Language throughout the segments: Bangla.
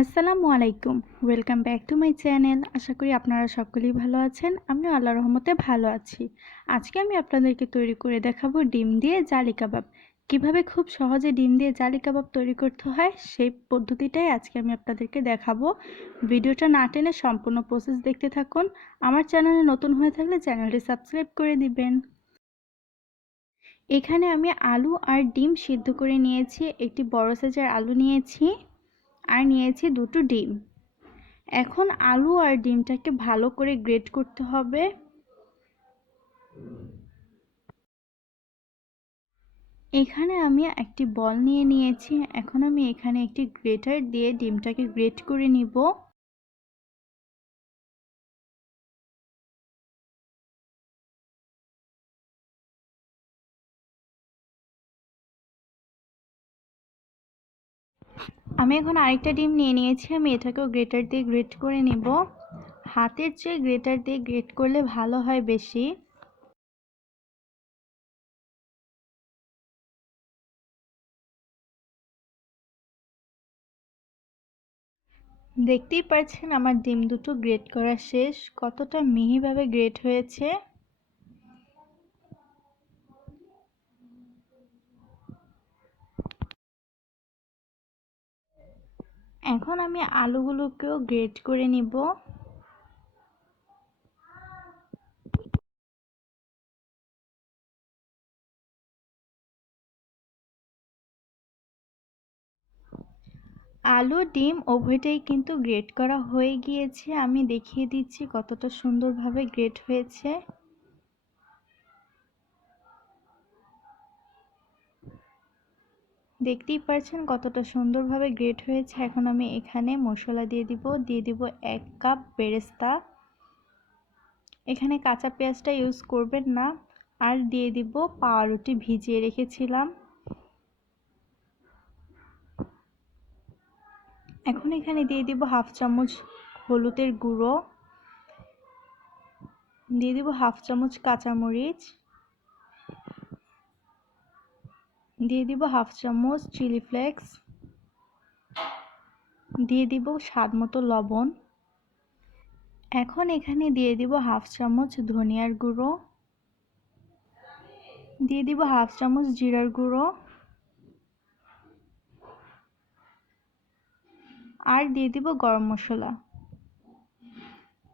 আসসালামু আলাইকুম। Welcome back to my channel. আশা করি আপনারা সকলেই ভালো আছেন। আমিও আল্লাহর রহমতে ভালো আছি। আজকে আমি আপনাদেরকে তৈরি করে দেখাবো ডিম দিয়ে জালি কাবাব। কিভাবে খুব সহজে ডিম দিয়ে জালি কাবাব তৈরি করতে হয় সেই পদ্ধতিটাই আজকে আমি আপনাদেরকে দেখাবো। ভিডিওটা না টেনে সম্পূর্ণ প্রসেস দেখতে থাকুন। আমার চ্যানেলে নতুন হয়ে থাকলে চ্যানেলটি সাবস্ক্রাইব করে দিবেন। এখানে আমি আলু আর ডিম সিদ্ধ করে নিয়েছি। একটি বড় সাইজের আলু নিয়েছি আর নিয়েছি দুটো ডিম। এখন আলু আর ডিমটাকে ভালো করে গ্রেট করতে হবে। এখানে আমি একটি বল নিয়ে নিয়েছি। এখন আমি এখানে একটি গ্রেটার দিয়ে ডিমটাকে গ্রেট করে নিব। আমি এখন আরেকটা ডিম নিয়ে নিয়েছি। আমি এটাকেও গ্রেটার দিয়ে গ্রেট করে নিব। হাতের চেয়ে গ্রেটার দিয়ে গ্রেট করলে ভালো হয় বেশি। দেখতেই পাচ্ছেন আমার ডিম দুটো গ্রেট করা শেষ। কতটা মিহিভাবে গ্রেট হয়েছে। এখন আমি আলুগুলোকেও গ্রেট করে নিব। আলু ডিম উভয়টাই কিন্তু গ্রেট করা হয়ে গিয়েছে। আমি দেখিয়ে দিচ্ছি কতটা সুন্দরভাবে গ্রেট হয়েছে। দেখতেই পাচ্ছেন কতটা সুন্দরভাবে গ্রেট হয়েছে। এখন আমি এখানে মশলা দিয়ে দিব 1 কাপ বেরেস্তা। এখানে কাঁচা পেঁয়াজটা ইউজ করবেন না। আর দিয়ে দিব পাউরুটি ভিজিয়ে রেখেছিলাম। এখন এখানে দিয়ে দিব 1/2 চামচ হলুদের গুঁড়ো, দিয়ে দিব 1/2 চামচ কাঁচামরিচ, দিয়ে দিব 1/2 চামচ চিলি ফ্লেক্স, দিয়ে দিব স্বাদ মতো লবণ। এখন এখানে দিয়ে দিব 1/2 চামচ ধনিয়ার গুঁড়ো, দিয়ে দিব 1/2 চামচ জিরার গুঁড়ো আর দিয়ে দিব গরম মশলা।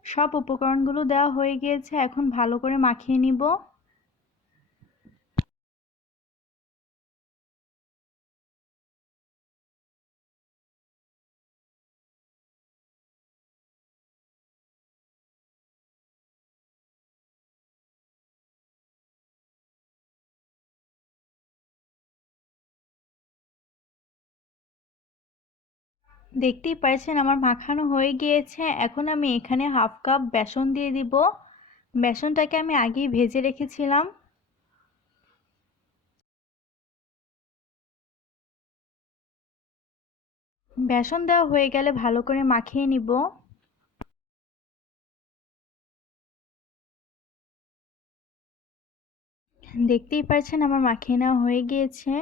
সব উপকরণগুলো দেওয়া হয়ে গিয়েছে। এখন ভালো করে মাখিয়ে নিব। দেখতেই পাচ্ছেন আমার মাখানো হয়ে গিয়েছে। এখন আমি এখানে 1/2 কাপ বেসন দিয়ে দিব। বেসনটাকে আমি আগেই ভেজে রেখেছিলাম। বেসন দেওয়া হয়ে গেলে ভালো করে মাখিয়ে নিব। দেখতেই পাচ্ছেন আমার মাখিয়ে নেওয়া হয়ে গিয়েছে।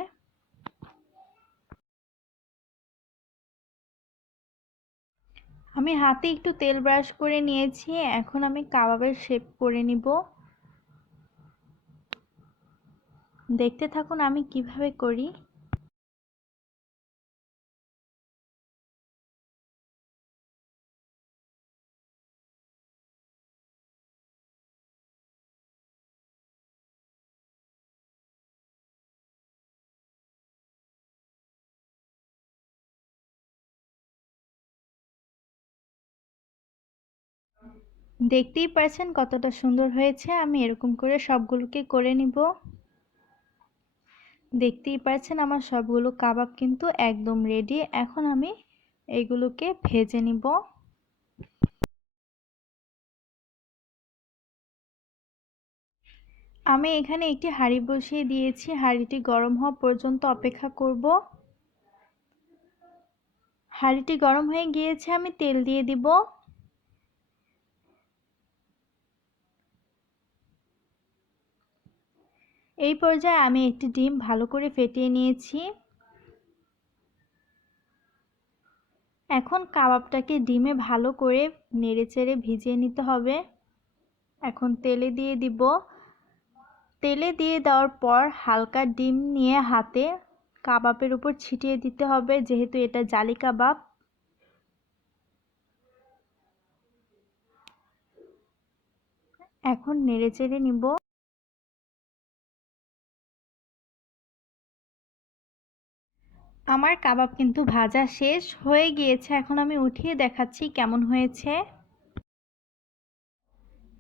আমি হাতে একটু তেল ব্রাশ করে নিয়েছি। এখন আমি কাবাবের শেপ করে নিব। দেখতে থাকুন আমি কিভাবে করি। দেখতেই পাচ্ছেন কতটা সুন্দর হয়েছে। আমি এরকম করে সবগুলোকে করে নিব। দেখতেই পাচ্ছেন আমার সবগুলো কাবাব কিন্তু একদম রেডি। এখন আমি এইগুলোকে ভেজে নিব। আমি এখানে একটি হাঁড়ি বসিয়ে দিয়েছি। হাঁড়িটি গরম হওয়া পর্যন্ত অপেক্ষা করব। হাঁড়িটি গরম হয়ে গিয়েছে। আমি তেল দিয়ে দিব। এই পর্যায়ে আমি একটি ডিম ভালো করে ফেটিয়ে নিয়েছি। এখন কাবাবটাকে ডিমে ভালো করে নেড়েচেড়ে ভিজিয়ে নিতে হবে। এখন তেলে দিয়ে দিব। তেলে দিয়ে দেওয়ার পর হালকা ডিম নিয়ে হাতে কাবাবের উপর ছিটিয়ে দিতে হবে, যেহেতু এটা জালি কাবাব। এখন নেড়েচেড়ে নিব। আমার কাবাব কিন্তু ভাজা শেষ হয়ে গিয়েছে। এখন আমি উঠিয়ে দেখাচ্ছি কেমন হয়েছে।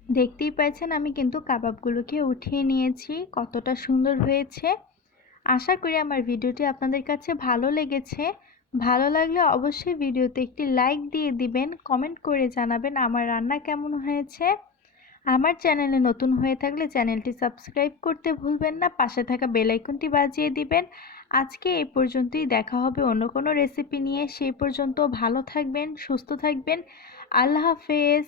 দেখতেই পাচ্ছেন আমি কিন্তু কাবাবগুলোকে উঠিয়ে নিয়েছি, কতটা সুন্দর হয়েছে। আশা করি আমার ভিডিওটি আপনাদের কাছে ভালো লেগেছে। ভালো লাগলে অবশ্যই ভিডিওতে একটি লাইক দিয়ে দিবেন, কমেন্ট করে জানাবেন আমার রান্না কেমন হয়েছে। আমার চ্যানেলে নতুন হয়ে থাকলে চ্যানেলটি সাবস্ক্রাইব করতে ভুলবেন না, পাশে থাকা বেল আইকনটি বাজিয়ে দিবেন। আজকে এই পর্যন্তই, দেখা হবে অন্য কোনো রেসিপি নিয়ে। সেই পর্যন্ত ভালো থাকবেন, সুস্থ থাকবেন। আল্লাহ হাফেজ।